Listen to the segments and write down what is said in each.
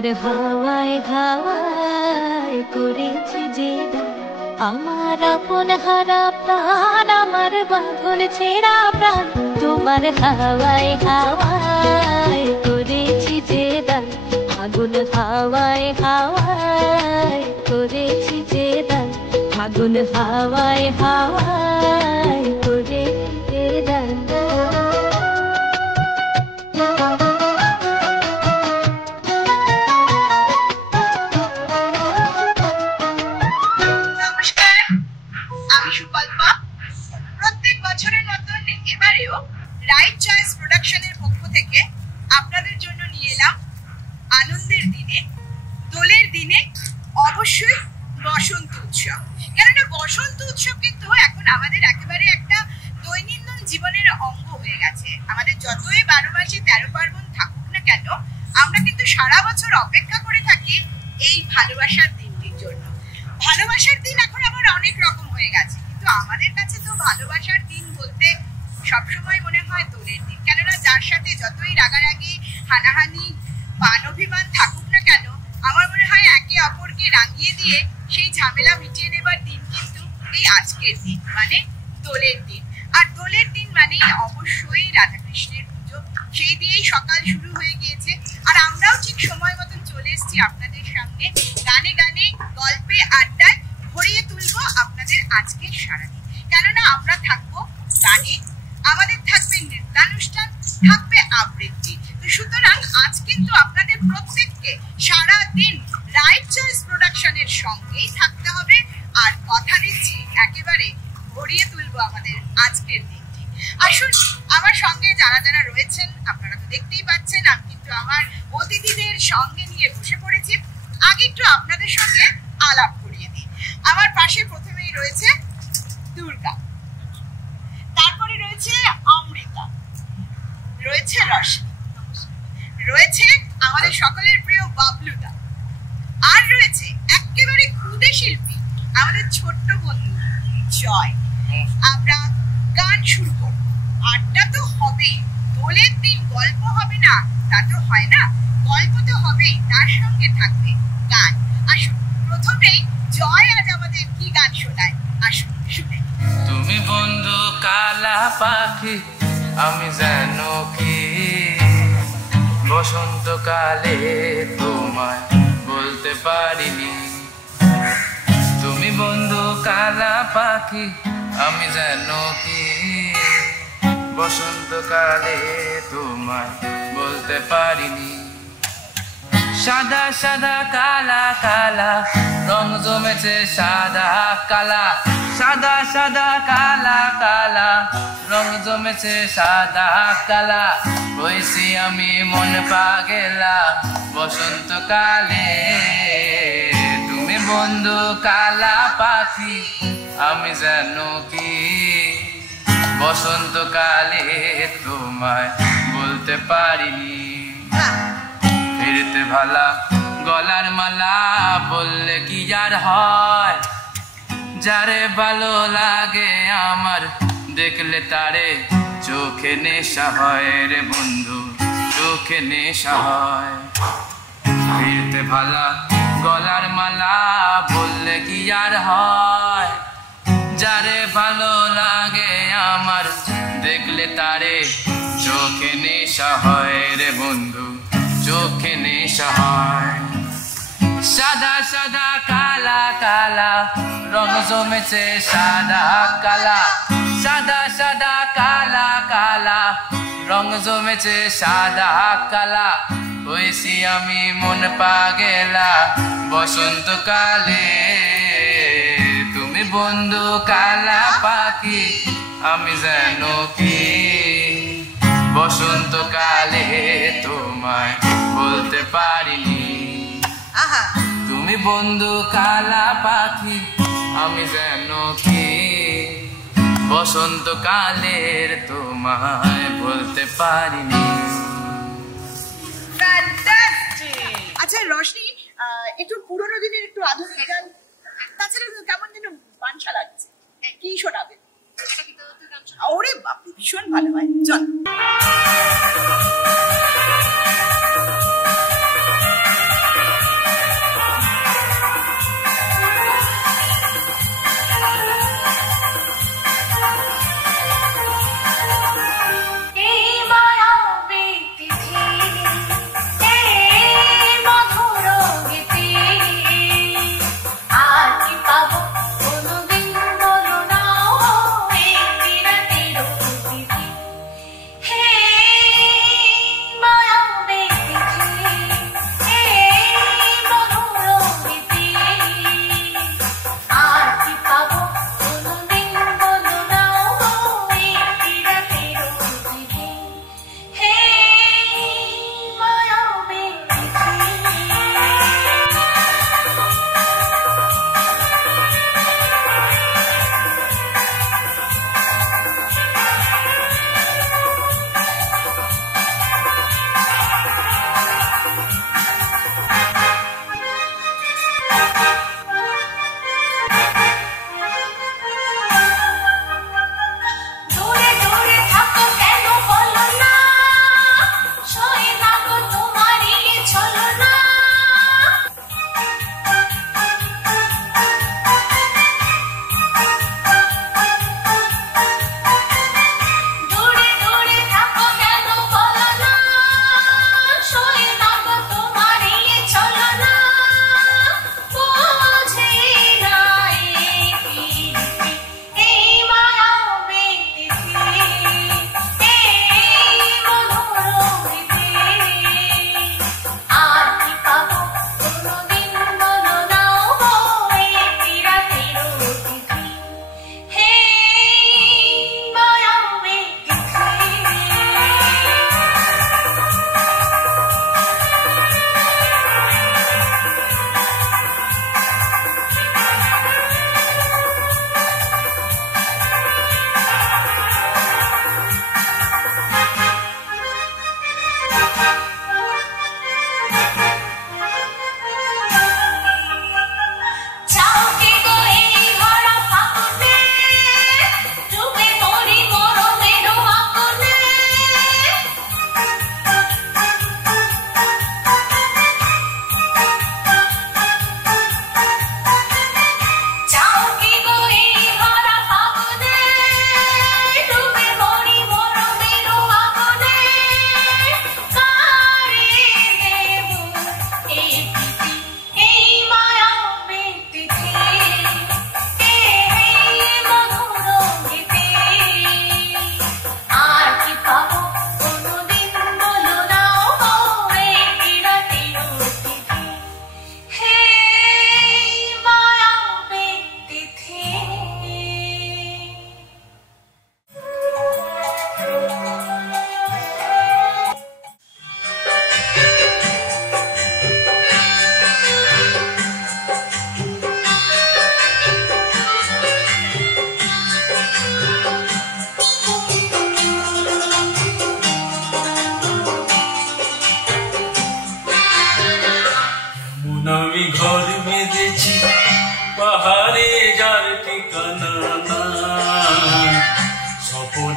তোমার হাওয়ায় হাওয়ায় করেছি যে আমার আপন হারা প্রাণ, আমার বাঁধন ছেঁড়া প্রাণ। তোমার হাওয়ায় হাওয়ায় করেছি যে আগুন, হাওয়ায় হাওয়ায় করেছি যে আগুন, হাওয়ায় হাওয়ায় করেছি যে আপনাদের জন্য নিয়ে এলাম আনন্দের দিনে, দোলের দিনে অবশ্যই বসন্ত উৎসব। কেননা বসন্ত উৎসব কিন্তু এখন আমাদের একেবারে একটা দৈনন্দিন জীবনের অঙ্গ হয়ে গেছে। আমাদের যতই 12 মাসে 13 পার্বণ থাকুক না কেন, আমরা কিন্তু সারা বছর অপেক্ষা করে থাকি এই ভালোবাসার দিনটির জন্য। ভালোবাসার দিন এখন আবার অনেক রকম হয়ে গেছে, কিন্তু আমাদের কাছে তো ভালোবাসার দিন বলতে সবসময় মনে হয় দোলের দিন। কেননা যার সাথে যতই রাগারাগি, হানাহানি, মান অভিমান থাকুক না কেন, আমার মনে হয় একে অপরকে রাঙিয়ে দিয়ে সেই ঝামেলা মিটিয়ে নেবার দিন কিন্তু এই আজকের দিন, মানে দোলের দিন। আর দোলের দিন মানে অবশ্যই রাধাকৃষ্ণের পুজো, সেই দিয়েই সকাল শুরু হয়ে গিয়েছে। আর আমরাও ঠিক সময় মতন চলে এসেছি আপনাদের সামনে, গানে গানে, গল্পে, আড্ডায় ভরিয়ে তুলবো আপনাদের আজকের সারাদিন। কেননা আমরা থাকবো গানে, আমাদের থাকবে নৃত্যানুষ্ঠান, থাকবে আবৃত্তি। তো সুতরাং আজ কিন্তু আপনাদের প্রত্যেককে সারা দিন রাইট চয়েস প্রোডাকশনের সঙ্গেই থাকতে হবে। আর কথা দিচ্ছি একেবারে ভরিয়ে তুলবো আমাদের আজকের দিনটি। আসুন আমার সঙ্গে যারা যারা রয়েছেন আপনারা তো দেখতেই পাচ্ছেন, আমি কিন্তু আমার অতিথিদের সঙ্গে নিয়ে বসে পড়েছি। আগে একটু আপনাদের সঙ্গে আলাপ করিয়ে দিই। আমার পাশে প্রথমেই রয়েছে দুর্গা, তারপরে রয়েছে অমৃতা, রয়েছে রশ্মি, রয়েছে আমাদের সকলের প্রিয় বাবলুদা, আর রয়েছে একেবারে ক্ষুদে শিল্পী আমাদের ছোট্ট বন্ধু জয়। আমরা গান শুরু করব, আড্ডা তো হবেই, দোলের দিন গল্প হবে না তা তো হয় না, গল্প তো হবেই, তার সঙ্গে থাকবে গান। আসুন প্রথমেই জয় আজ আমাদের কি গান শোনায়, আসুন শুনে। তুমি বন্ধু কালা পাখি, আমি যেন কি বসন্তকালে তোমায় বলতে পারিনি। তুমি বন্ধু কালা পাখি, আমি যেন কি বসন্তকালে তোমায় বলতে পারিনি। সাদা সাদা কালা কালা রং জমেছে সাদা কালা, সাদা সাদা কালা কালা রং জমেছে সাদা কালা। হয়েছি আমি মন পাগেলা বসন্তকালে। তুমি বন্ধু কালা পাখি, আমি যেন কি বসন্তকালে তোমায় বলতে পারিনি। ফিরতে ভালা গলার মালা বললে কি আর হয়, যারে ভালো লাগে আমার দেখলে তারে চোখে নেশা হয় রে বন্ধু, চোখে নেশা হয়। ফিরতে ভালা গলার মালা বললে কি আর হয়, যারে ভালো লাগে আমার দেখলে তারে চোখে নেশা হয় রে বন্ধু, চোখে নেশা হয়। সাদা সাদা কালা কালা রং জমেছে সাদা কালা, সাদা সাদা কালা কালা রং জমেছে সাদা কালা। হয়েছি আমি মন পাগেলা বসন্তকালে। তুমি বন্ধু কালা পাখি, আমি যেন কি বসন্তকালে তোমায় বলতে পারিনি। তুমি বন্ধু কালা পাখি, আমি যেন কি বসন্তকালের তোমায় বলতে পারিনি। আচ্ছা রশ্মি, একটু পুরোনো দিনের একটু আধুনিক গান, তাছাড়া কেমন যেন বানশা লাগছে, কি শোনাবে? ওরে বাপ, ভীষণ ভালো হয়, চল।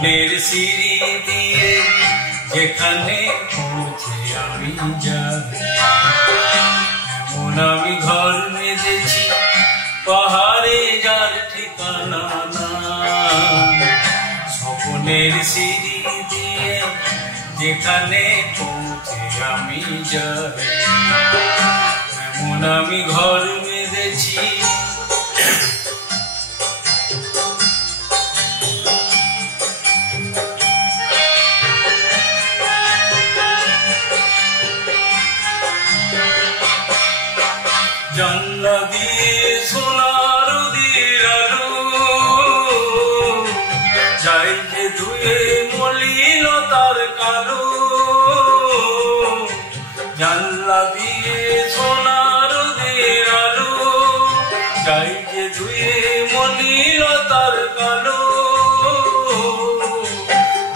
স্বপ্নের সিঁড়ি দিয়ে যেখানে পৌঁছে আমি যাই, এমন আমি ঘর বেঁধেছি পাহাড়ে যার ঠিকানা না। স্বপ্নের সিঁড়ি দিয়ে যেখানে পৌঁছে আমি যাই, এমন আমি ঘর বেঁধেছি। জানলা দিয়ে সোনার দির আলো যাই যে ধুয়ে মলিনতার কালো, জানলা দিয়ে সোনার দির আলো যাই যে ধুয়ে মলিনতার কালো।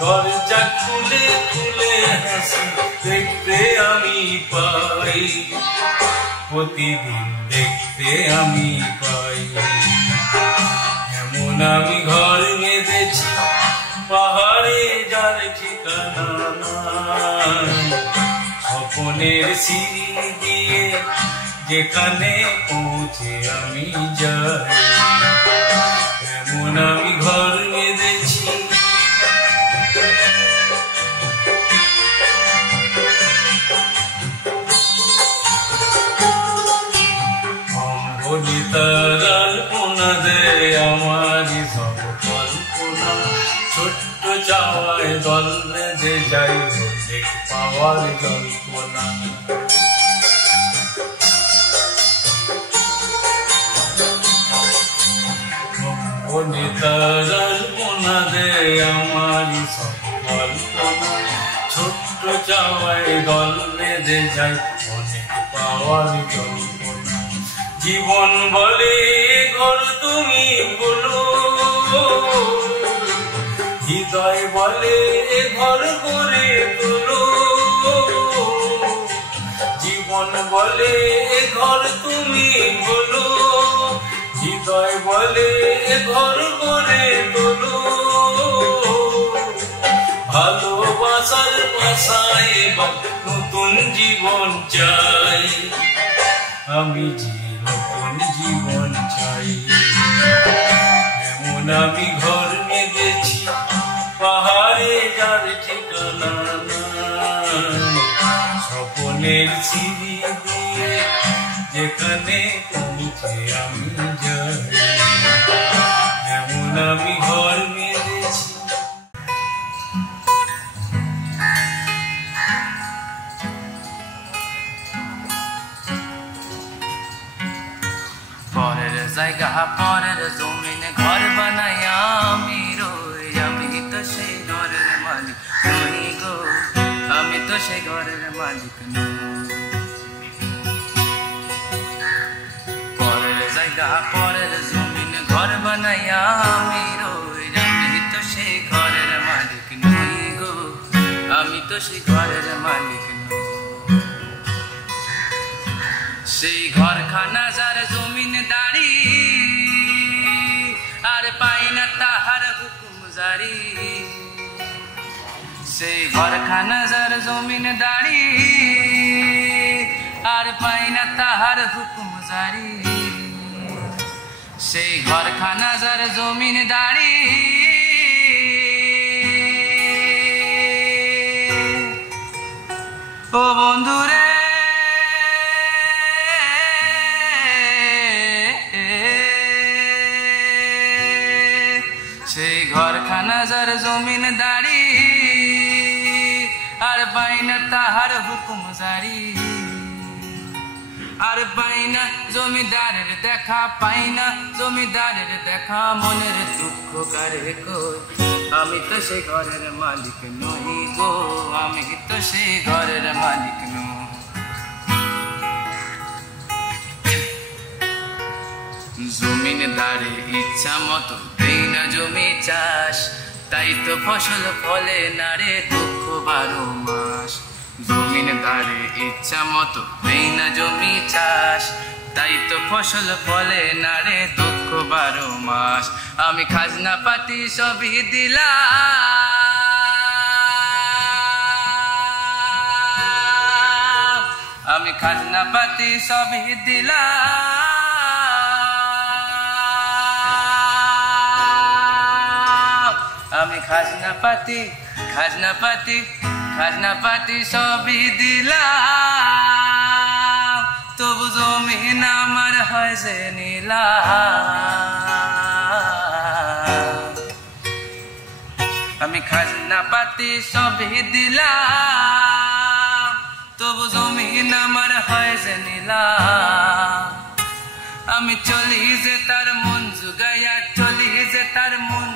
দরজা খুলে খুলে হাসি দেখতে আমি পাই, প্রতিদিন দেখতে আমি পাই, এমন আমি ঘর বেঁধেছি পাহাড়ে যার ঠিকানা নাই। স্বপ্নের সিঁড়ি দিয়ে যেখানে পৌঁছে আমি যাই, এমন আমি ঘর বেঁধেছি। তার আলপনা দেয় আমারই সব কল্পনা, ছোট্ট চাওয়ায় দল বেঁধে যাই অনেক পাওয়ার জল্পনা। তার আলপনা দেয় আমারই সব কল্পনা, ছোট্ট চাওয়ায় দল বেঁধে যাই অনেক পাওয়ার জল্পনা। জীবন বলে ঘর তুমি বলো, হৃদয় বলে ঘর করে তোলো। জীবন বলে ঘর তুমি বলো, হৃদয় বলে ঘর করে তোলো। ভালোবাসার ভাষায় এবার নতুন জীবন চাই, আমি নতুন জীবন চাই, এমন আমি ঘর বেঁধেছি পাহাড়ে যার ঠিকানা নাই। স্বপ্নের সিঁড়ি দিয়ে যেখানে পৌঁছে আমি যাই, এমন আমি ঘর বেঁধেছি। পরের জায়গা পরের জমিনে ঘর বানাই আমি রই, আমি তো সেই ঘরের মালিক নই গো, আমি তো সেই ঘরের মালিক নই। পরের জায়গা পরের জমিনে ঘর বানাই আমি রই, আমি তো সেই ঘরের মালিক নই গো, আমি তো সেই ঘরের মালিক নই। সেই ঘরখানা যার জমিন দাঁড়ি, আর পাই না তাহার হুকুম জারি। সেই ঘরখানা যার জমিন দাঁড়ি, আর পাই না তাহার হুকুম জারি। সেই ঘরখানা যার জমিন দাঁড়ি, ও বন্ধুরে সেই ঘরখানা যার জমিন দাঁড়ি, আর পাই না তাহার হুকুম জারি। আর পাই না জমিদারের দেখা, পাই না জমিদারের দেখা, মনের দুঃখ কারে কই, আমি তো সেই ঘরের মালিক নই গো, আমি তো সেই ঘরের মালিক নই। জমিনদারে ইচ্ছা মতো দেই না জমি চাষ, তাই তো ফসল ফলে না রে দুঃখ 12 মাস। জমিনদারে ইচ্ছা মতো দেই না জমি চাষ, তাই তো ফসল ফলে না রে দুঃখ 12 মাস আমি খাজনা পাতি সবই দিলাম আমি খাজনা পাতি সবই দিলাম আমি খাজনা পাতি সবই দিলাম তবু জমিন আমার হয় যে নিলাম আমি খাজনা পাতি সবই দিলাম তবু জমিন আমার হয় যে নিলাম আমি চলি যে তার মন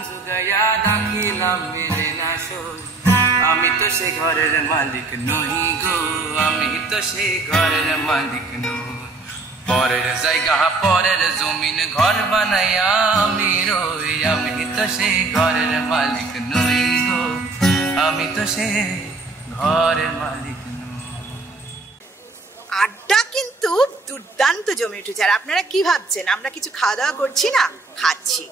জুগাইয়া ডাকিলাম মিলে না সই আমি তো সে ঘরের মালিক নই গো আমি তো সে ঘরের মালিক নই পরের জায়গা পরের জমিন ঘর বানাইয়া আমি রই আমি তো সে ঘরের মালিক নই গো আমি তো সে ঘরের মালিক নই। আড্ডা কিন্তু দুর্দান্ত জমে উঠেছে। আর আপনারা কি ভাবছেন আমরা কিছু খাওয়া দাওয়া করছি না? খাচ্ছি,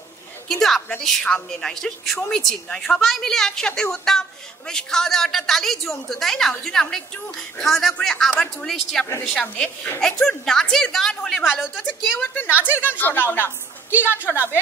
কিন্তু আপনাদের সামনে নয়, সেটা সমীচীন নয়। সবাই মিলে একসাথে হতাম, বেশ খাওয়া দাওয়াটা তাহলেই জমতো, তাই না? ওই জন্য আমরা একটু খাওয়া দাওয়া করে আবার চলে এসেছি আপনাদের সামনে। একটু নাচের গান হলে ভালো হতো। আচ্ছা, কেউ একটা নাচের গান শোনাও না। কি গান শোনাবে?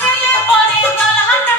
খেলে পরে গলা হাঁটা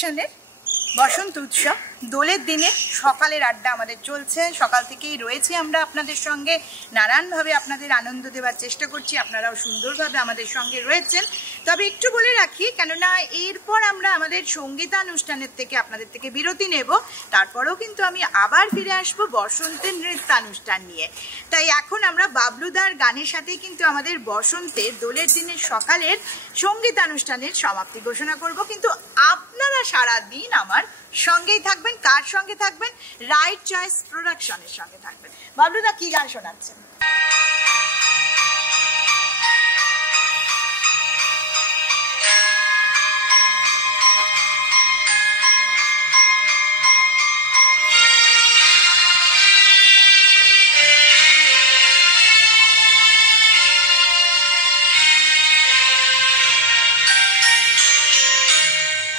প্রোডাকশনের বসন্ত উৎসব দোলের দিনে সকালের আড্ডা আমাদের চলছে। সকাল থেকেই রয়েছে আমরা আপনাদের সঙ্গে, নানানভাবে আপনাদের আনন্দ দেওয়ার চেষ্টা করছি, আপনারাও সুন্দরভাবে আমাদের সঙ্গে রয়েছেন। তবে একটু বলে রাখি, কেননা এরপর আমরা আমাদের সঙ্গীতানুষ্ঠানের থেকে আপনাদের থেকে বিরতি নেব, তারপরেও কিন্তু আমি আবার ফিরে আসবো বসন্তের নৃত্যানুষ্ঠান নিয়ে। তাই এখন আমরা বাবলুদার গানের সাথেই কিন্তু আমাদের বসন্তের দোলের দিনের সকালের সঙ্গীতানুষ্ঠানের সমাপ্তি ঘোষণা করব। কিন্তু আপনারা সারা দিন আমার সঙ্গেই থাকবেন। কার সঙ্গে থাকবেন? রাইট চয়েস প্রোডাকশনের সঙ্গে থাকবেন। বাবলুদা কি গান শোনাচ্ছেন?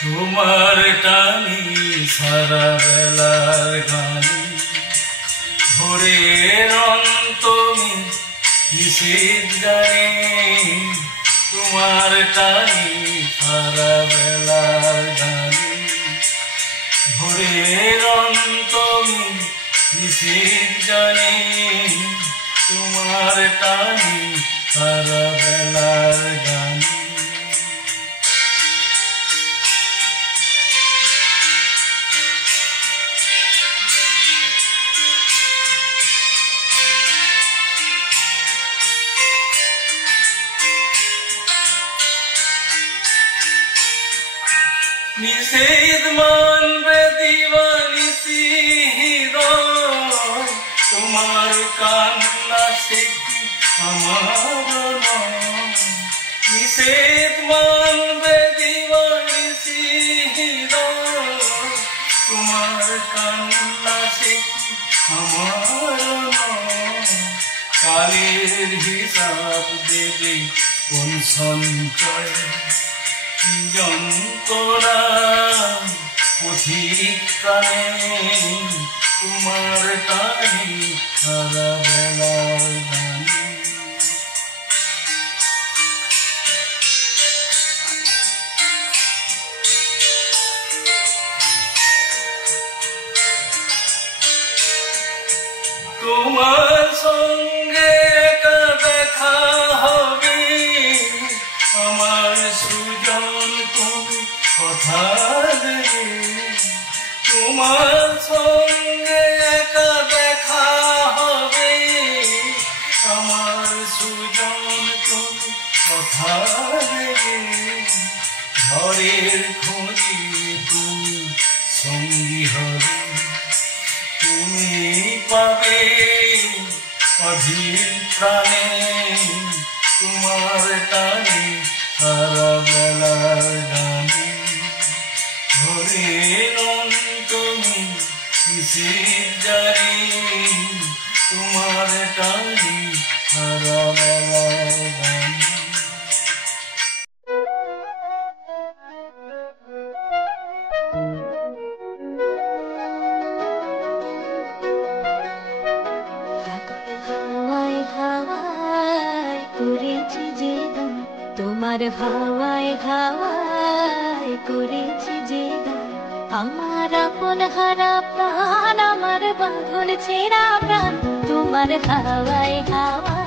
তোমার টানি সারা বেলার গানি ভোরের অন্তমি নিষেধ জানি। তোমার টানি সারা বেলার গানি ভোরের অন্তমি নিষেধ জানি। তোমার টানি সারা বেলার গানি। নিষেধ মানবে দিবানিসি তোমার কান্না সে আমার নিষেধ মানবে দিবানিসি তোমার কান্না সে আমার কালের হিসাব দেবে কোন সঞ্চয় যন্ত্রণা পথিক প্রাণে। তোমার টানি সারা বেলার গানি। তোমার সঙ্গে একা দেখা হবে আমার সুজন, তুমি কথা দেবে। তোমার সঙ্গে একা দেখা হবে আমার সুজন, তুমি কথা দেবে। ঘরের খোঁজে তুমি সঙ্গী হবে, তুমি পাবে অধীর প্রাণে। তোমার টানি সারা বেলার গানি ভোরের অন্তমি নিষেধ জানি। তোমার টানি সারা বেলার গানি। তোমার হাওয়ায় হাওয়ায় করেছি যে গান, আমার আপন হারা প্রাণ, আমার বাঁধন ছেঁড়া প্রাণ। তোমার হাওয়ায় হাওয়ায়